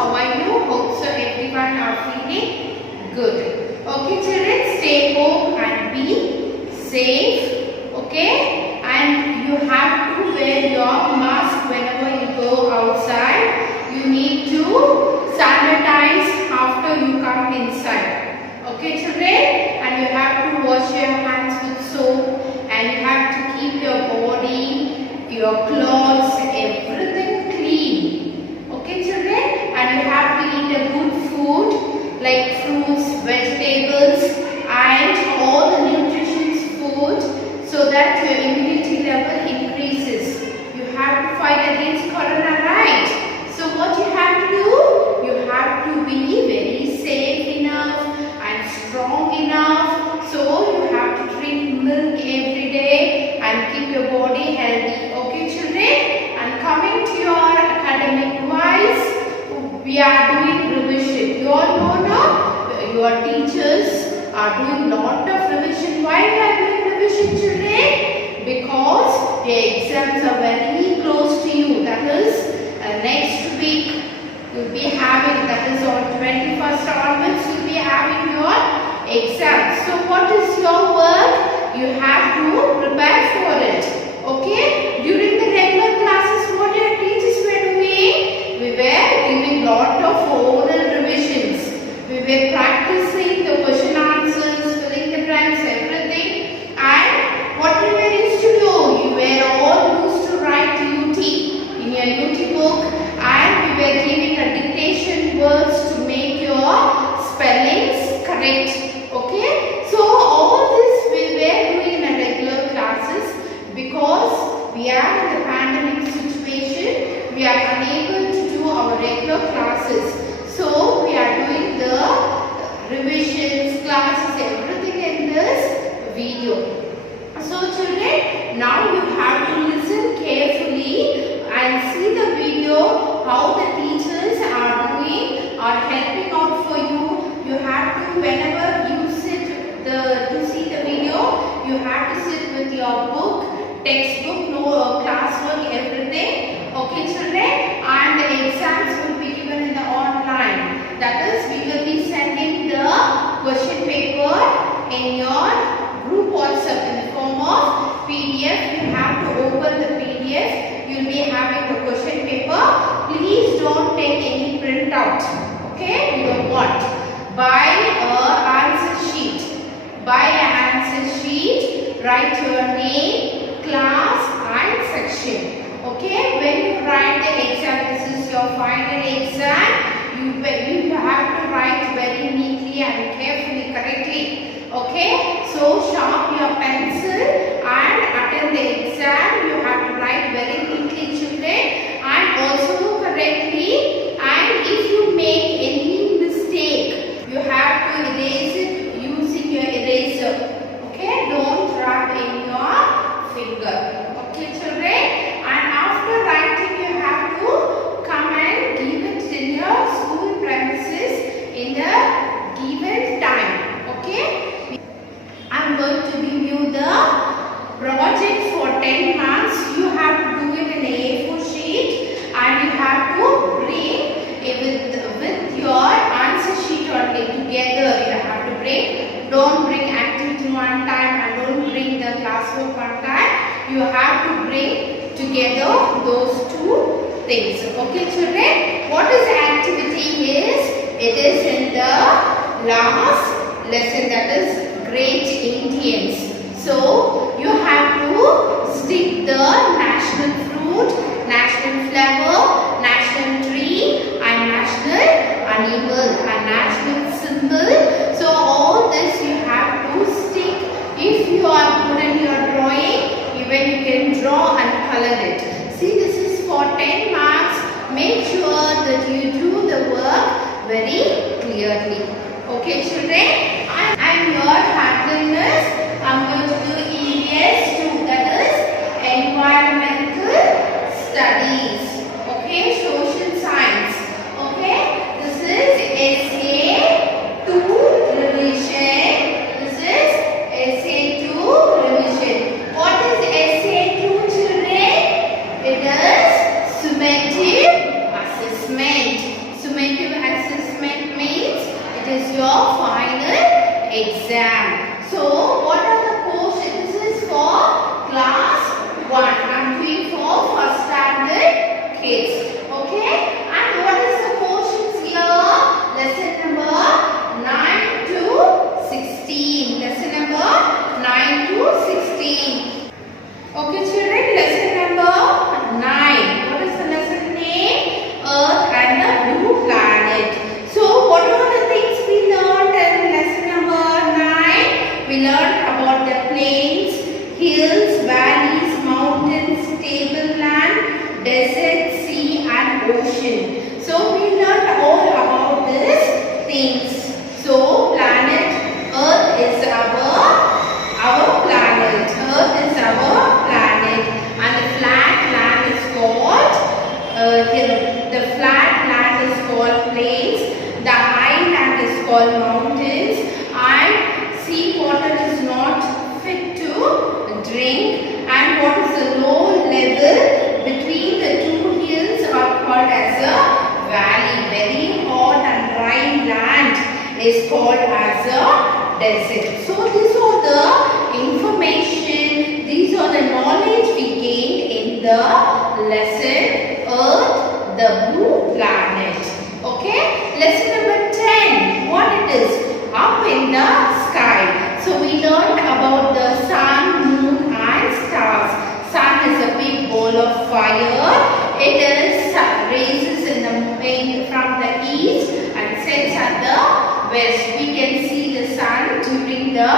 How are you? Hope so everyone are feeling good. Okay children, stay home and be safe. Okay, and you have to wear your mask whenever you go outside. You need to sanitize after you come inside. Okay children, and you have to wash your hands with soap, and you have to keep your body, your clothes, everything clean. Okay children, and you have to eat a good food like fruits, vegetables and all the nutritious food so that your immunity level increases. You have to fight against corona, right? So what you have to do? You have to be very safe enough and strong enough. So you have to drink milk every day and keep your body healthy. Okay children? And coming to your academic wise, we are doing revision. You all know now, your teachers are doing lot of revision. Why we are doing revision children? Because your exams are very close to you. That is next week you will be having, that is on 21st onwards, you will be having your exams. So what is your work? You have to prepare for it. Okay? During the regular classes, what your teachers were doing? We were giving lot of oral revisions. We were practicing the question answers, filling the blanks, everything. And what we were used to do? You were all used to write UT in your UT book, and we were giving a dictation words to make your spellings correct. Okay? So all this we were doing in a regular classes. Because we are in the pandemic situation, we are unable to do our regular classes. So we are doing the revisions, classes, everything in this video. So children, now you have to listen carefully and see the video how the teachers are doing, are helping out for you. You have to, whenever you sit to see the video, you have to sit with your book, textbook, no classwork, everything. Okay children, and the exams will be given in the online. That is, we will be sending the question paper in your group WhatsApp in the form of PDF. You have to open the PDF. You will be having the question paper. Please don't take any printout. Okay, we don't want. Buy an answer sheet. Buy an answer sheet. Write your name, class and section. Okay, when you write the exam, this is your final exam, you have to write very neatly and carefully, correctly. Okay, so sharp your pencil and attend the exam. You have to write very neatly children, and also correctly, and if you make any mistake, you have to erase it using your eraser. Okay, don't rub in your finger. Okay children, and after writing you have to come and give it in your school premises in the given time. Okay, I am going to give you the project for 10 marks. You have to do it in a A4 sheet, and you have to bring it with your answer sheet only together. You have to bring. Don't bring activity one time and don't bring the classwork one time. You have to bring together those two things. Okay children, what is activity is? It is in the last lesson, that is Great Indians. So you have to stick the national fruit, national flower, national tree and national animal and national symbol. So all this you have to stick. If you are good in your drawing, even you can draw and color it. See, this is for 10 marks. Make sure that you do the work very clearly. Okay children, I am your handliness. I am going to do Evs2, that is environmental exam. So what are the portions? This is for class 1. I'm doing for first standard kids. Okay? And what is the portions here? Lesson number 9 to 16. Lesson number 9 to 16. Okay children, lesson number 9. What is the lesson name? Earth and the blue planet. So what are the things we learned in lesson number 9? We learned about the plains, hills, valleys, mountains, tableland, desert, sea and ocean. So we learned all about these things. So planet Earth is our planet. Earth is our planet, and the flat land is called the flat land is called plains. The high land is called mountains, and sea water is not fit to drink. And what is the low level between the two hills are called as a valley. Very hot and dry land is called as a desert. So these are the information, these are the knowledge we gained in the lesson Earth, the blue planet. Okay, lesson number 10. What it is? Up in the sky. So we learned about the sun, moon and stars. Sun is a big ball of fire. It is rises from the east and sets at the west. We can see the sun during the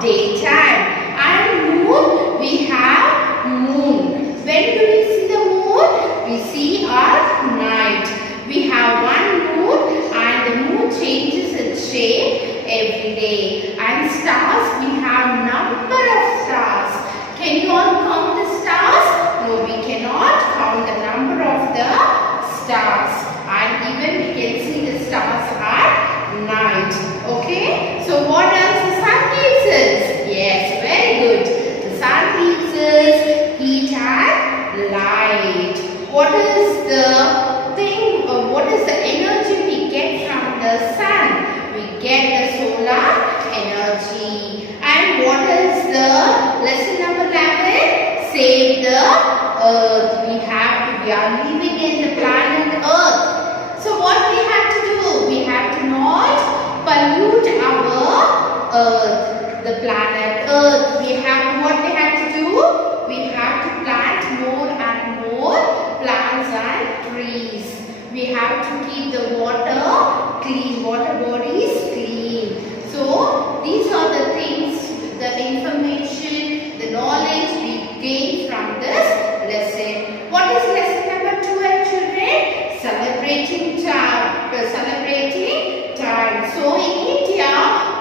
daytime. And moon, we have moon. When do we see the moon? We see at night. We have one moon and the moon changes its shape every day. And stars, we have number of stars. Can you all count the stars? No, we cannot count the number of the stars. And even we can see the stars at night. Okay? So what else the sun gives us? Yes, very good. The sun gives us heat and light. What is the thing, or what is the energy we get from the sun? We get the solar energy. And what is the lesson number 11? Save the earth. We are living in the planet Earth. So what we have to do? We have to not pollute our earth, the planet Earth. What we have to do? We have to plant more and more plants and trees. We have to keep the water clean, water bodies clean. So these are the things, the information, the knowledge we gain from this lesson. What is lesson number 12, children? Celebrating time. So in India,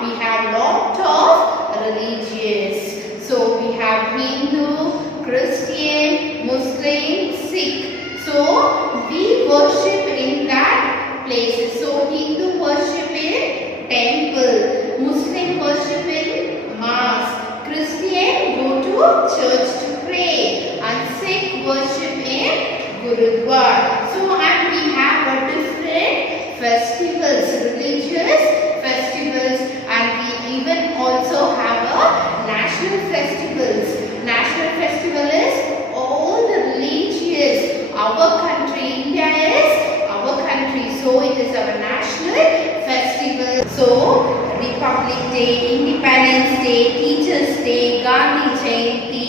we have lot of religions. So we have Hindu, Christian, Muslim, Sikh. So we worship in that places. So Hindu worship in temple, Muslim worship in mosque, Christian go to church to pray, and Sikh worship in Gurudwara. So and we have a different festivals, religious festivals, and we even also have a national festivals. National festival is all the religious. Our country, India is our country, so it is our national festival. So Republic Day, Independence Day, Teachers Day, Gandhi Jayanti,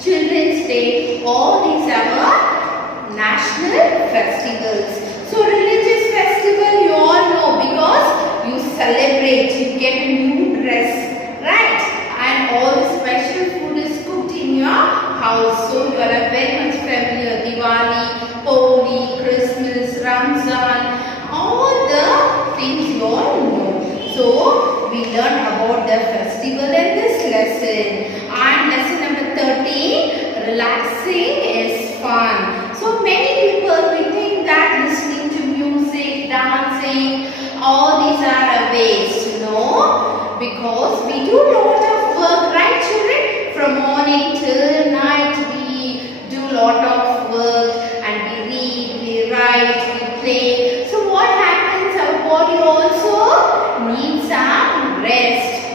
Children's Day, all these are our national festivals. So religious festival you all know because you celebrate, you get a new dress, right? And all the special food is cooked in your house. So you are very much familiar. Diwali, Holi, Christmas, Ramzan, all the things you all know. So we learn about the festival in this lesson. And lesson number 13, relaxing is fun. So many people, we think that listening to music, dancing, all these are a waste. No, because we do lot of work, right children? From morning till night we do lot of work, and we read, we write, we play. So what happens? Our body also needs some rest.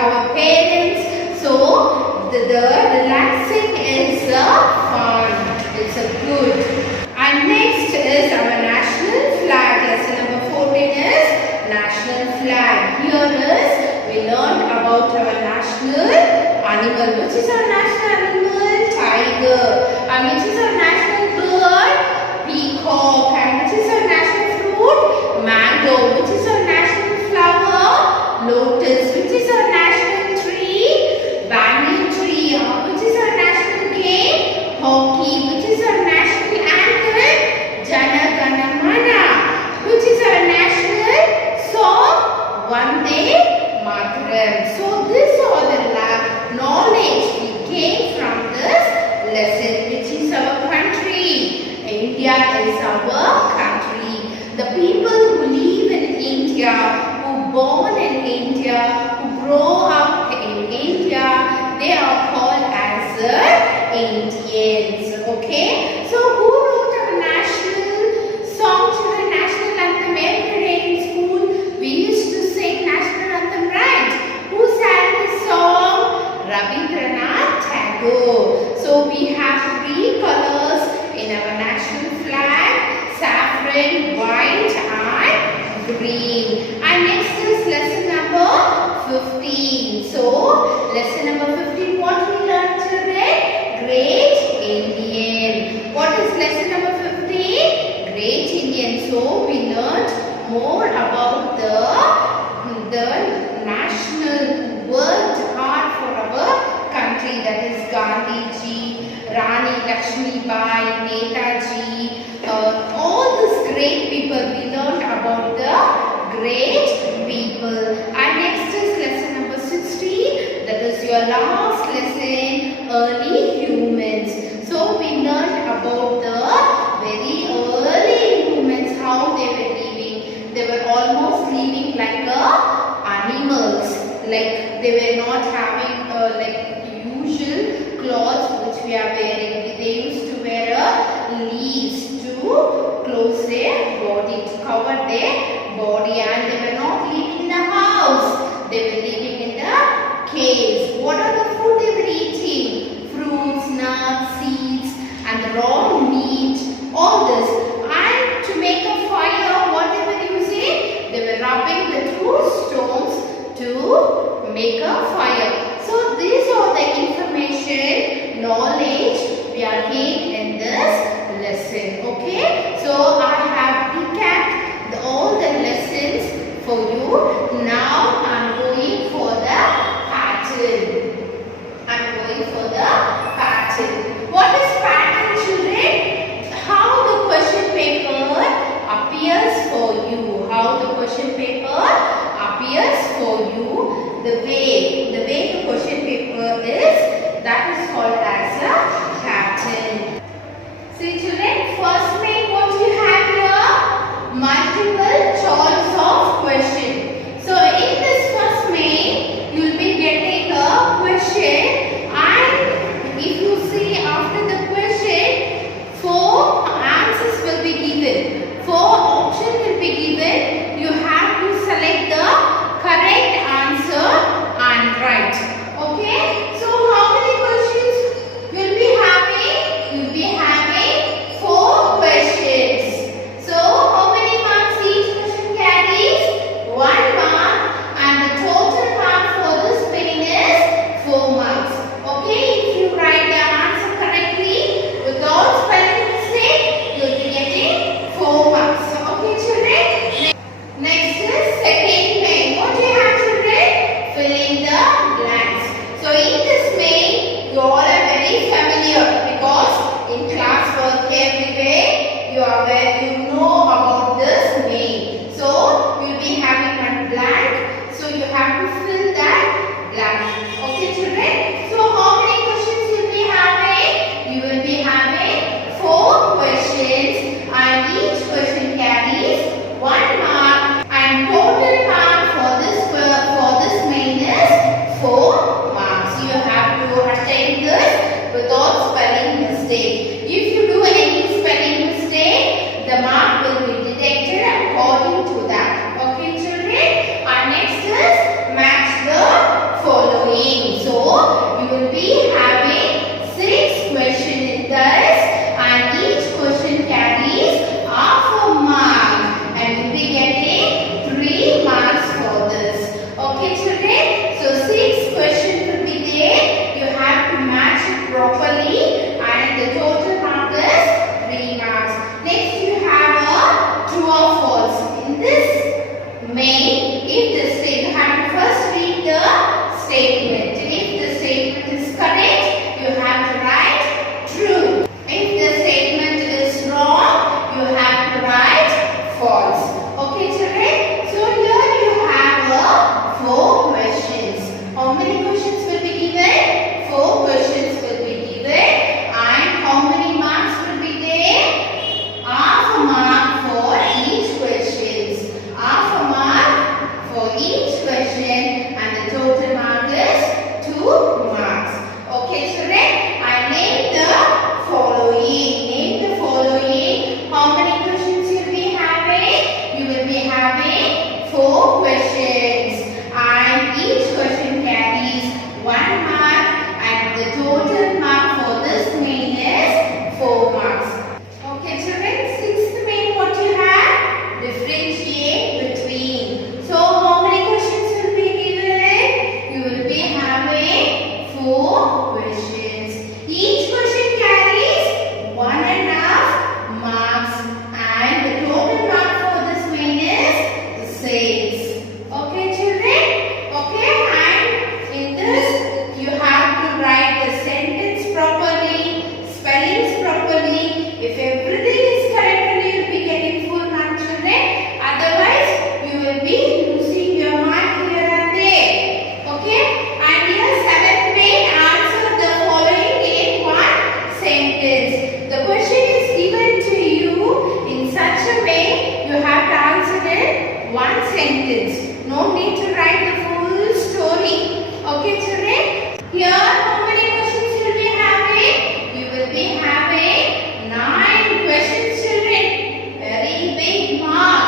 our parents. So the relaxing is fun. It's a good. And next is our national flag. Lesson number 14 is national flag. Here is we learned about our national animal. Which is our national animal? Tiger. And which is our national bird? Peacock. And which is our national fruit? Mango. Which is our national flower? Lotus. Which is our national tree? Banyan tree. Which is our national game? Hockey. Which is our national anthem? Jana Gana Mana. Which is our national song? Vande Mataram. So this all the knowledge we gain from this lesson. Which is our country? India is our country. The people who live in India, who born in India, who grow up in India, they are called as Indians. Okay? So who wrote our national song, children? National anthem every day in school? We used to sing national anthem, right? Who sang the song? Rabindranath Tagore. So we have three colors in our national flag: saffron, white and green. And next is lesson number 15. So lesson number 15, what we learned, children? Great Indian. What is lesson number 15? Great Indian. So we learned more about the national worked hard for our country, that is Gandhiji, Rani Lakshmibai, Netaji, all these great people. We learned about the great people. And next is lesson number 16, that is your last lesson, early humans. So we learned about the very early humans, how they were living. They were almost living like animals, like they were not having like usual clothes which we are wearing. They used to wear leaves to close their body, to cover their body, and they were not living in the house. They were living in the caves. What are the food they were eating? Fruits, nuts, seeds, and raw meat. All this. And to make a fire, what they were using? They were rubbing the two stones to make a fire. So these are the information, knowledge we are gained in this lesson. Okay. So I have recapped all the lessons for you. Now I am going for the pattern. I am going for the pattern. What is pattern, children? How the question paper appears for you. How the question paper appears for you. The way the question paper is, that is called as a pattern. See, children, first main what you have here? Multiple choice of question. So in this first main, you will be getting a question, and if you see after the question, 4 answers will be given. 4 options will be given. You have to select the correct answer and write. Okay? So how many questions you will be having? You will be having 4 questions. So how many marks each question carries? 1 mark, and the total mark for this main is 4 marks. Okay? If you write the answer correctly without spelling mistake, you will be getting 4 marks. Okay, children? Next is second main. What do you have, children? Fill in the blanks. So in this main, you all are very familiar, because in class work everywhere you are you know about this main. So you will be having one blank. So you have to fill that blank. Okay, children? So how many questions you will be having? You will be having 4 questions, and each question carries 1 mark, and total you have to first read the statement. If the statement is correct, you have to write true. If the statement is wrong, you have to write false. Okay, children? So here you have 4 questions. How many questions will be given? 4 questions will be given. And how many marks will be there? Half a mark for each question. Half a mark for each question, and the total mark is 2 marks. Okay, children? I name the following. Name the following. How many questions you will be having? You will be having 4 questions, and each question carries 1 mark, and the total mark for this main is 4 marks. Okay, children? 6th main, what you have? Differentiate between. So how many questions will be given? You will be having 4 questions. Each question carries 1.5 marks, and the total mark for this main is 6. Okay, children? Okay, and in this you have to write the sentence properly, spellings properly. If everything is correct, you will be getting full mark, children. Otherwise, you will be losing your mark here and there. Okay? And here 7th main, answer the following in 1 sentence. The question is given to you in such a way you have to answer in 1 sentence. No need to write the full story. Okay, children? Here, how many questions you will be having? You will be having 9 questions, children. Very big mark.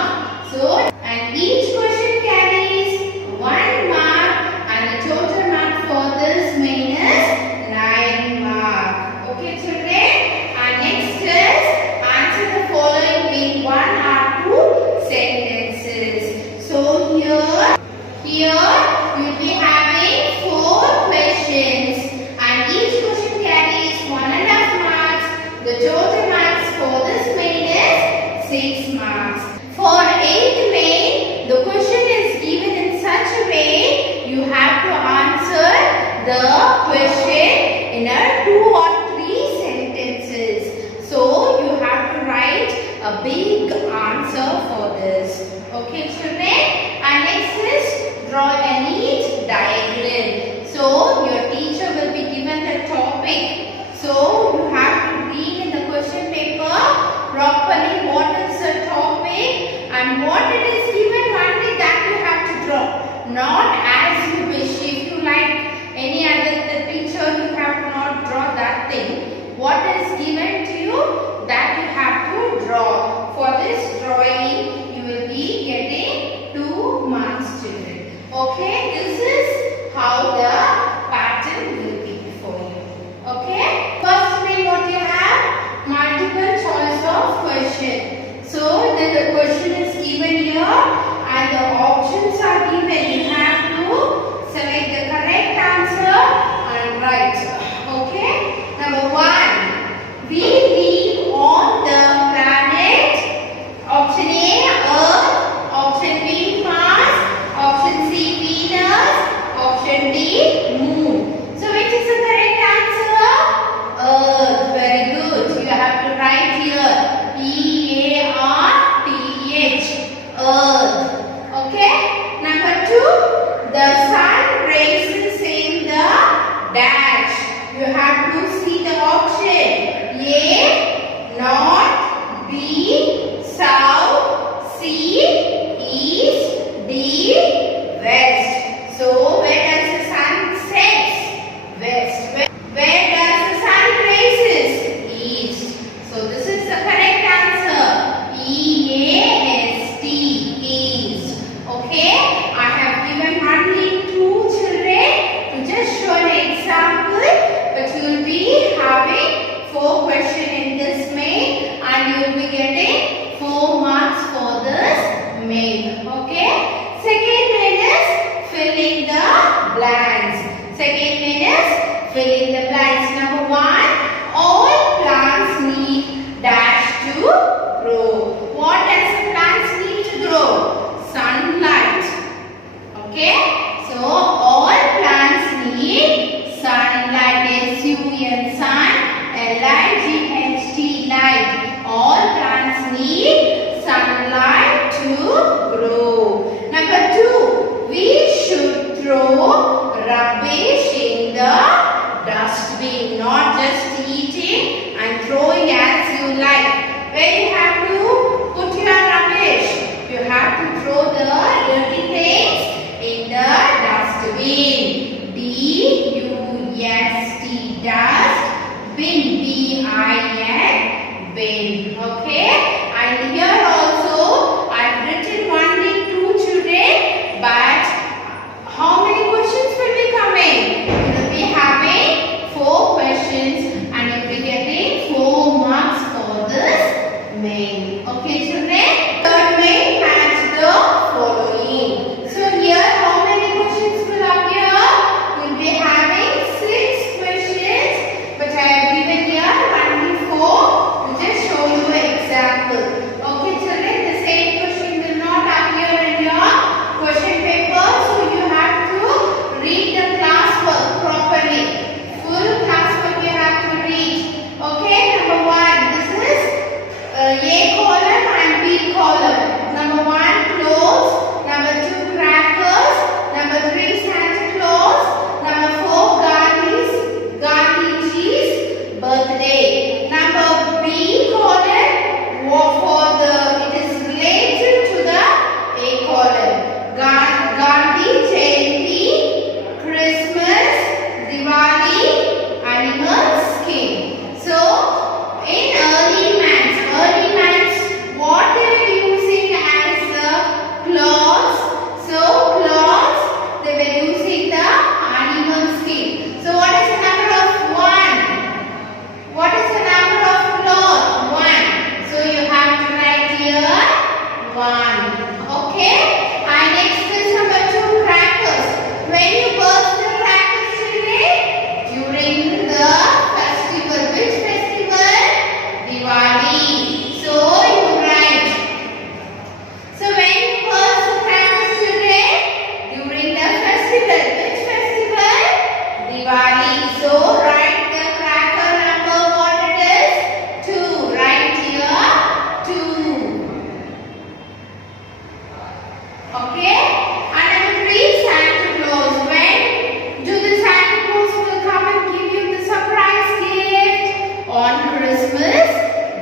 So, and each question carries 1 mark, and the total mark for this main is 9 mark. Okay, children? And next is answer the following in 1 or 2 sentences. So here you will be having 4 questions, and each question carries 1.5 marks. The total marks for this main is 6 marks. For 8th main, the question is given in such a way you have to answer the question in a 2 or 3 sentences. So you have to write a big answer for this. Okay, children? And next is draw a neat diagram. So your teacher will be given the topic. So you have to read in the question paper properly what is the topic and what it is given, only that you have to draw. Not as you wish. If you like any other the teacher, you have to not draw that thing. What is given to you, that you have to draw. For this drawing, you will be getting 2 marks, children. Okay, this is how the pattern will be for you. Okay, first main what you have? Multiple choice of question. So the question is given here, and the options are given. You have to select the correct answer and write. Okay, number 1. We live on the planet. Option A, Earth. Option B, Mars. Option C, Venus. Option D, Moon. So which is the correct answer? Earth. Very good. You have to write here E-A-R-T-H. Earth. Okay. Number 2, the sun rises in the dash. You have to see the option. A, north. B, south. C, east. D, west. So where does the sun set? West. Where does the sun rises? East. So this is the correct answer. E-A-S-T. East. Okay. I have given only 2 children to just show an example, but you will be having 4 questions in this main, and you will be getting 4 marks for this main. Okay. Second main is fill in the blanks. Second main is fill in the blanks. Number 1, all plants need dash to grow. What does the plants need to grow? Sunlight.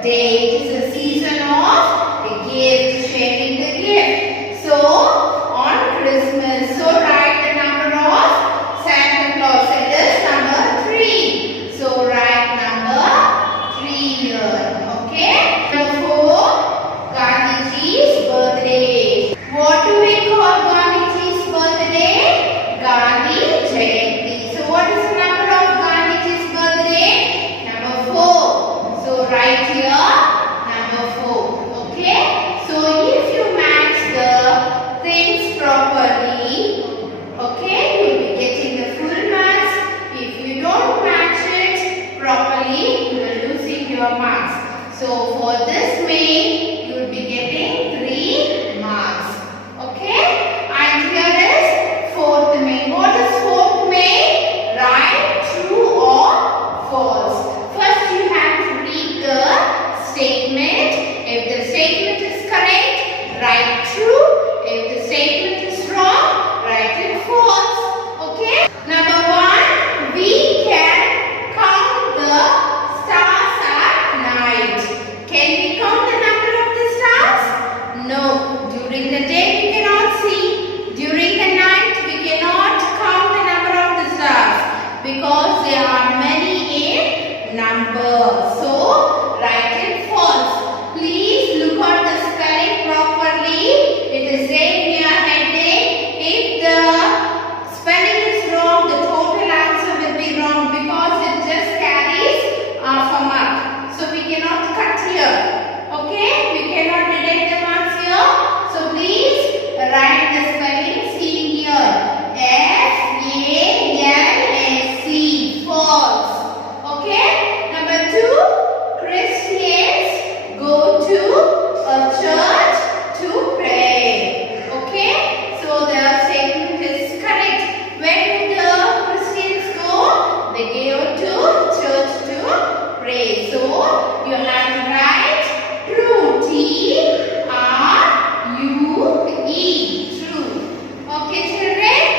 day,